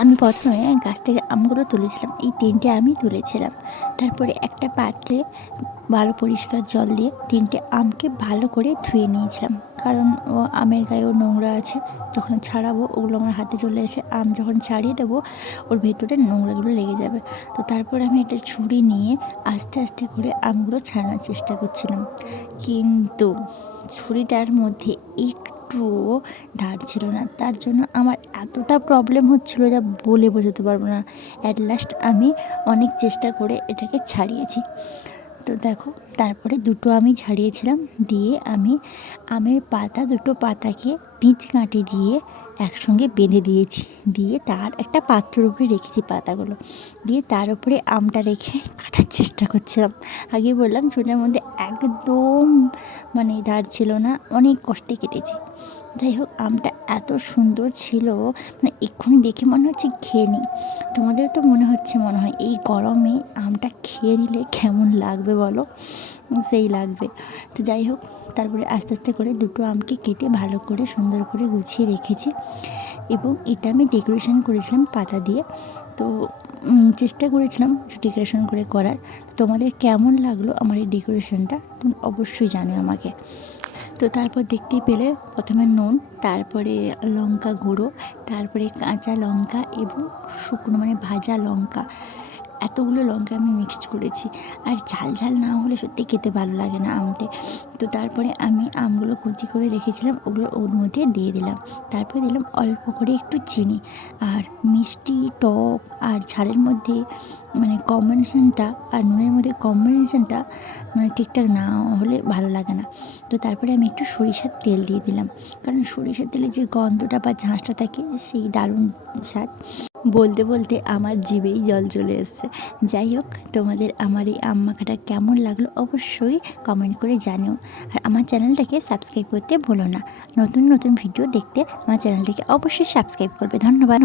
আমি প্রথমে গাছ থেকে আমগুলো তুলেছিলাম, এই 3টে আমি তুলেছিলাম। তারপরে একটা পাত্রে ভালো পরিষ্কার জল দিয়ে 3টে আমকে ভালো করে ধুয়ে নিয়েছিলাম, কারণ আমের গায়েও নোংরা আছে। যখন ছাড়াবো ওগুলো আমার হাতে চলে এসে আম যখন ছাড়িয়ে দেবো ওর ভেতরে নোংরাগুলো লেগে যাবে। তো তারপরে আমি একটা ছুরি নিয়ে আস্তে আস্তে করে আমগুলো ছাড়ানোর চেষ্টা করছিলাম, কিন্তু ছুরিটার মধ্যে একটুও ধার ছিল না। তার জন্য আমার এতটা প্রবলেম হচ্ছিল যা বলে বোঝাতে পারবো না। অ্যাট লাস্ট আমি অনেক চেষ্টা করে এটাকে ছাড়িয়েছি। তো দেখো, তারপরে দুটো আমি ছাড়িয়েছিলাম, দিয়ে আমি আমের দুটো পাতাকে পিচ কাঁটি দিয়ে একসঙ্গে বেঁধে দিয়েছি, দিয়ে তার একটা পাত্রের উপরে রেখেছি পাতাগুলো, দিয়ে তার উপরে আমটা রেখে কাটার চেষ্টা করছিলাম। আগেই বললাম চুলের মধ্যে একদম ধার ছিল না, অনেক কষ্টে কেটেছি। যাই হোক, আমটা এত সুন্দর ছিল, এক্ষুনি দেখে মনে হচ্ছে খেয়ে নিই। তোমাদের তো মনে হয় এই গরমে আমটা খেয়ে নিলে কেমন লাগবে বলো? সেই লাগবে। তো যাই হোক, তারপরে আস্তে আস্তে করে দুটো আমকে কেটে ভালো করে সুন্দর করে গুছিয়ে রেখেছি, এবং এটা আমি ডেকোরেশন করেছিলাম পাতা দিয়ে। তো চেষ্টা করেছিলাম ডেকোরেশন করে করার। তোমাদের কেমন লাগলো আমার এই ডেকোরেশনটা তুমি অবশ্যই জানিও আমাকে। তো তারপর দেখতেই পেলে প্রথমে নুন, তারপরে লঙ্কা গুঁড়ো, তারপরে কাঁচা লঙ্কা এবং শুকনো ভাজা লঙ্কা, এতগুলো লঙ্কা আমি মিক্সড করেছি। আর ঝাল ঝাল না হলে সত্যি খেতে ভালো লাগে না আমতে। তো তারপরে আমি আমগুলো কুচি করে রেখেছিলাম, ওগুলো ওর মধ্যে দিয়ে দিলাম। তারপরে দিলাম অল্প করে একটু চিনি। আর মিষ্টি, টক আর ঝালের মধ্যে কম্বিনেশনটা, আর নুনের মধ্যে কম্বিনেশনটা ঠিকঠাক না হলে ভালো লাগে না। তো তারপরে আমি একটু সরিষার তেল দিয়ে দিলাম, কারণ সরিষার তেলে যে গন্ধটা বা ঝাঁসটা থাকে সেই দারুণ স্বাদ। বলতে বলতে আমার জিভেই জল চলে এসছে। যাই হোক, তোমাদের আমার এই আম মাখাটা কেমন লাগলো অবশ্যই কমেন্ট করে জানিও। আর আমার চ্যানেলটাকে সাবস্ক্রাইব করতে ভুলো না। নতুন নতুন ভিডিও দেখতে আমার চ্যানেলটিকে অবশ্যই সাবস্ক্রাইব করবে। ধন্যবাদ।